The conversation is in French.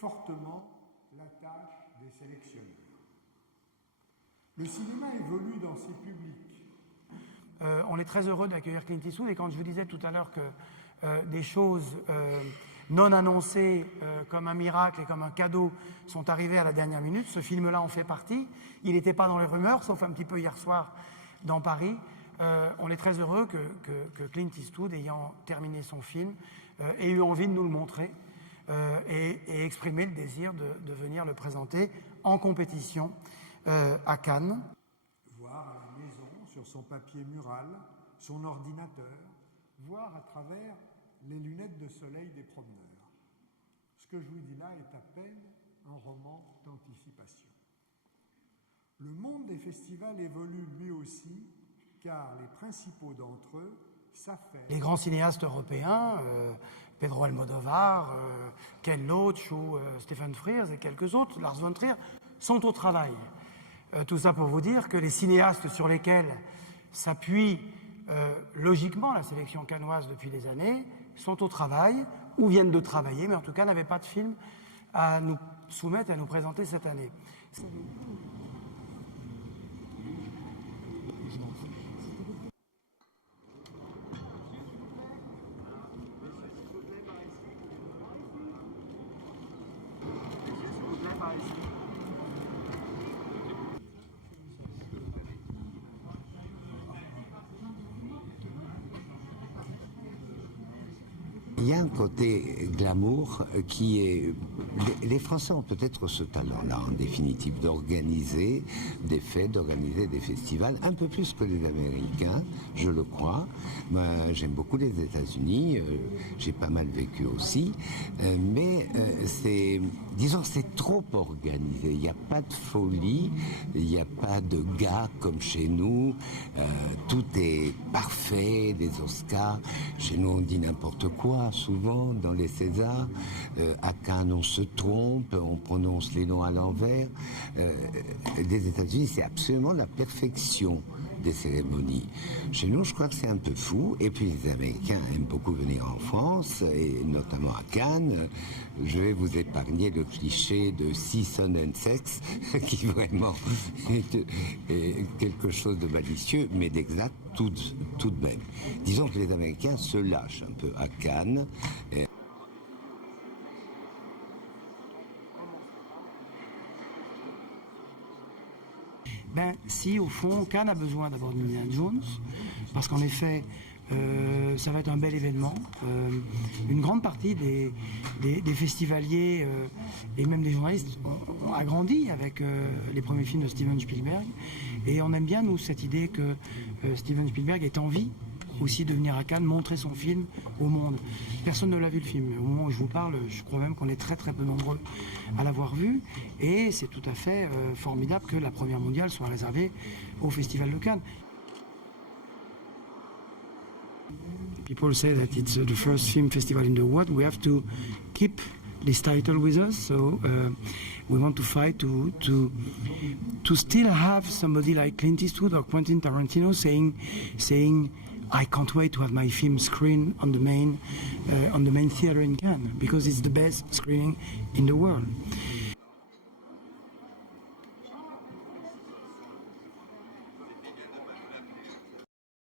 fortement la tâche des sélectionneurs. Le cinéma évolue dans ses publics. On est très heureux d'accueillir Clint Eastwood, et quand je vous disais tout à l'heure que des choses non annoncées comme un miracle et comme un cadeau sont arrivées à la dernière minute, ce film-là en fait partie. Il n'était pas dans les rumeurs, sauf un petit peu hier soir dans Paris. On est très heureux que Clint Eastwood, ayant terminé son film, ait eu envie de nous le montrer et exprimer le désir de venir le présenter en compétition à Cannes. Voir à la maison, sur son papier mural, son ordinateur, voir à travers les lunettes de soleil des promeneurs. Ce que je vous dis là est à peine un roman d'anticipation. Le monde des festivals évolue lui aussi, car les principaux d'entre eux s'affairent. Les grands cinéastes européens, Pedro Almodovar, Ken Loach ou Stephen Frears et quelques autres, Lars von Trier, sont au travail. Tout ça pour vous dire que les cinéastes sur lesquels s'appuie logiquement la sélection cannoise depuis des années sont au travail ou viennent de travailler, mais en tout cas n'avaient pas de film à nous soumettre, à nous présenter cette année. Il y a un côté glamour qui est... Les Français ont peut-être ce talent-là, en définitive, d'organiser des fêtes, d'organiser des festivals, un peu plus que les Américains, je le crois. Moi, j'aime beaucoup les États-Unis, j'ai pas mal vécu aussi, mais c'est trop organisé. Il n'y a pas de folie, il n'y a pas de gars comme chez nous. Tout est parfait, les Oscars. Chez nous, on dit n'importe quoi, souvent, dans les Césars. À Cannes, on se trompe, on prononce les noms à l'envers. Les États-Unis, c'est absolument la perfection des cérémonies. Chez nous, je crois que c'est un peu fou. Et puis, les Américains aiment beaucoup venir en France, et notamment à Cannes. Je vais vous épargner le cliché de Season and Sex, qui vraiment est quelque chose de malicieux, mais d'exact tout de même. Disons que les Américains se lâchent un peu à Cannes. Ben, si, au fond, Cannes a besoin d'abord d'Indiana Jones, parce qu'en effet, ça va être un bel événement. Une grande partie des festivaliers et même des journalistes ont agrandi avec les premiers films de Steven Spielberg. Et on aime bien, nous, cette idée que Steven Spielberg ait envie aussi de venir à Cannes montrer son film au monde. Personne ne l'a vu, le film. Au moment où je vous parle, je crois même qu'on est très très peu nombreux à l'avoir vu, et c'est tout à fait formidable que la première mondiale soit réservée au Festival de Cannes. People say that it's the first film festival in the world. We have to keep this title with us, so we want to fight to still have somebody like Clint Eastwood or Quentin Tarantino saying I can't wait to have my film screened on the main theater in Cannes, because it's the best screening in the world.